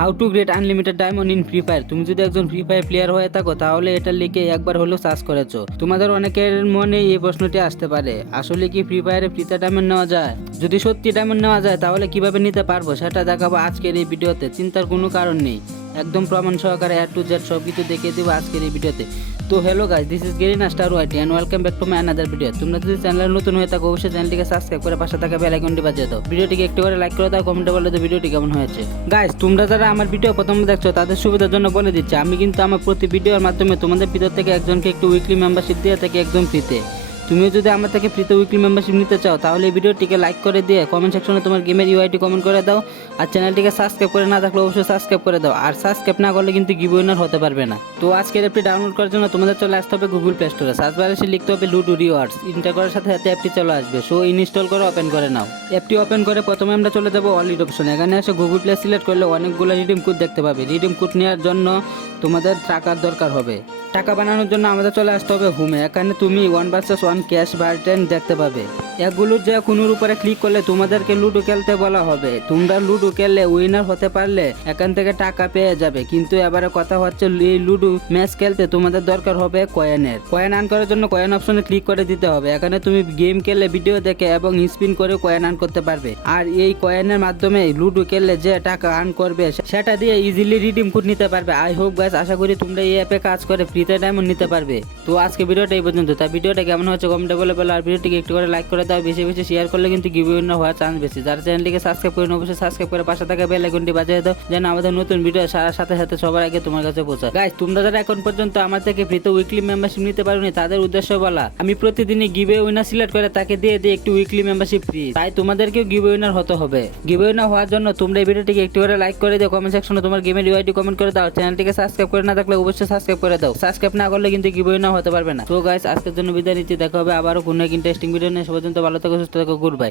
How to great unlimited diamond in free fire তুমি যদি একজন ফ্রি ফায়ার প্লেয়ার হয়ে থাকো, তাহলে এটা লিখে একবার হলেও সার্চ করেছ। তোমাদের অনেকের মনে এই প্রশ্নটি আসতে পারে, আসলে কি ফ্রি ফায়ারে ফ্রিতে ডায়মন্ড নেওয়া যায়? যদি সত্যি ডায়মন্ড নেওয়া যায়, তাহলে কীভাবে নিতে পারব সেটা দেখাবো আজকের এই ভিডিওতে, চিন্তার কোনো কারণ নেই। একদম প্রমাণ সহকারে অ্যাড টু জেড সব কিছু দেখিয়ে দেবো আজকের এই ভিডিওতে। তো hello guys this is Garena star YT and welcome back to my another video তোমরা যদি চ্যানেলে নতুন হয়ে থাকো, অবশ্যই চ্যানেলটিকে সাবস্ক্রাইব করে পাশে থাকা বেল আইকনটি বাজিয়ে দাও। ভিডিওটিকে একটু করে লাইক করে দাও কমেন্টে বলে দাও ভিডিওটি কেমন হয়েছে। গাইজ তোমরা যারা আমার ভিডিও প্রথম দেখছ, তাদের সুবিধার জন্য বলে দিচ্ছি, আমি কিন্তু আমার প্রতি ভিডিওর মাধ্যমে তোমাদের ভিতর থেকে একজনকে একটু উইকলি মেম্বারশিপ দিয়ে থাকি একদম ফ্রিতে তুমিও যদি আমার থেকে ফ্রিতে উইকলি মেম্বারশিপ নিতে চাও, তাহলে এই ভিডিওটিকে লাইক করে দিয়ে কমেন্ট সেকশনে তোমার গেমের ইউআইটি কমেন্ট করে দাও, আর চ্যানেলটিকে সাবস্ক্রাইব করে না থাকলে অবশ্যই সাবস্ক্রাইব করে দাও, আর সাবস্ক্রাইব না করলে কিন্তু গিভ উইনার হতে পারবে না। তো আজকের অ্যাপটি ডাউনলোড করার জন্য তোমাদের চলে আসতে হবে গুগল প্লে স্টোরে সার্চ বারে এসে লিখতে হবে লুডু রিওয়ার্ডস ইন্টার করার সাথে সাথে অ্যাপটি চলে আসবে। সো ইনস্টল করে ওপেন করে নাও। অ্যাপটি ওপেন করে প্রথমে আমরা চলে যাব অল রিড অপশন এখানে এসে গুগল প্লে সিলেক্ট করলে অনেকগুলো রিডিম কোড দেখতে পাবে। রিডিম কোড নেওয়ার জন্য তোমাদের টাকার দরকার হবে। টাকা বানানোর জন্য আমাদের চলে আসতে হবে হোমে এখানে তুমি ওয়ান ভার্সেস ওয়ান ক্যাশ বার্টেন দেখতে পাবে। এগুলোর যে কোনোর উপরে ক্লিক করলে তোমাদেরকে লুডো খেলতে বলা হবে। তোমরা লুডো খেললে উইনার হতে পারলে এখান থেকে টাকা পেয়ে যাবে। কিন্তু এবারে কথা হচ্ছে এই লুডো ম্যাচ খেলতে তোমাদের দরকার হবে কয়েনের কয়েন আন করার জন্য কয়েন অপশনে ক্লিক করে দিতে হবে। এখানে তুমি গেম খেললে ভিডিও দেখে এবং স্পিন করে কয়েন আন করতে পারবে। আর এই কয়েনের মাধ্যমে লুডো খেললে যে টাকা আর্ন করবে সেটা দিয়ে ইজিলি রিডিম কোড নিতে পারবে। আই হোপ গাইস আশা করি তোমরা এই অ্যাপে কাজ করে ফ্রিতে ডায়মন্ড নিতে পারবে। তো আজকে ভিডিওটা এই পর্যন্ত। তাই ভিডিওটা কেমন হচ্ছে কমেন্টে বলে বলো। আর ভিডিওটিকে একটু করে লাইক করে দাও বেশি বেশি শেয়ার করলে কিন্তু গিভ উইনার হওয়ার চান্স বেশি। যারা চ্যানেলটিকে সাবস্ক্রাইব করে অবশ্যই সাবস্ক্রাইব করে পাশে থাকা বেল আইকনটি বাজিয়ে দাও, যেন আমাদের নতুন ভিডিও সারার সাথে সাথে সবার আগে তোমার কাছে পৌঁছায়। গাইস তোমরা যারা এখন পর্যন্ত আমার থেকে ফ্রিতে উইকলি মেম্বারশিপ নিতে পারোনি, তাদের উদ্দেশ্য বলা, আমি প্রতিদিনই গিভে উইনার সিলেক্ট করে তাকে দিয়ে দিই একটু উইকলি মেম্বারশিপ ফ্রি তাই তোমাদেরকেও গিভে উইনার হতে হবে। গিভে উইনার হওয়ার জন্য তোমরা এই ভিডিওটিকে একটু করে লাইক করে দিও কমেন্ট সেকশনে তোমার গেমের ইউআইডি কমেন্ট করে দাও চ্যানেলটিকে সাবস্ক্রাইব করে না থাকলে অবশ্যই সাবস্ক্রাইব করে দাও। সাবস্ক্রাইব না করলে কিন্তু গিভে উইনার হতে পারবে না। তো গাইস আজকের জন্য বিদায় নিচ্ছি, দেখা হবে আবারও কোনো এক ইন্টারেস্টিং ভিডিও নিয়ে। সে ভালো থেকো সুস্থ থেকো গুড বাই।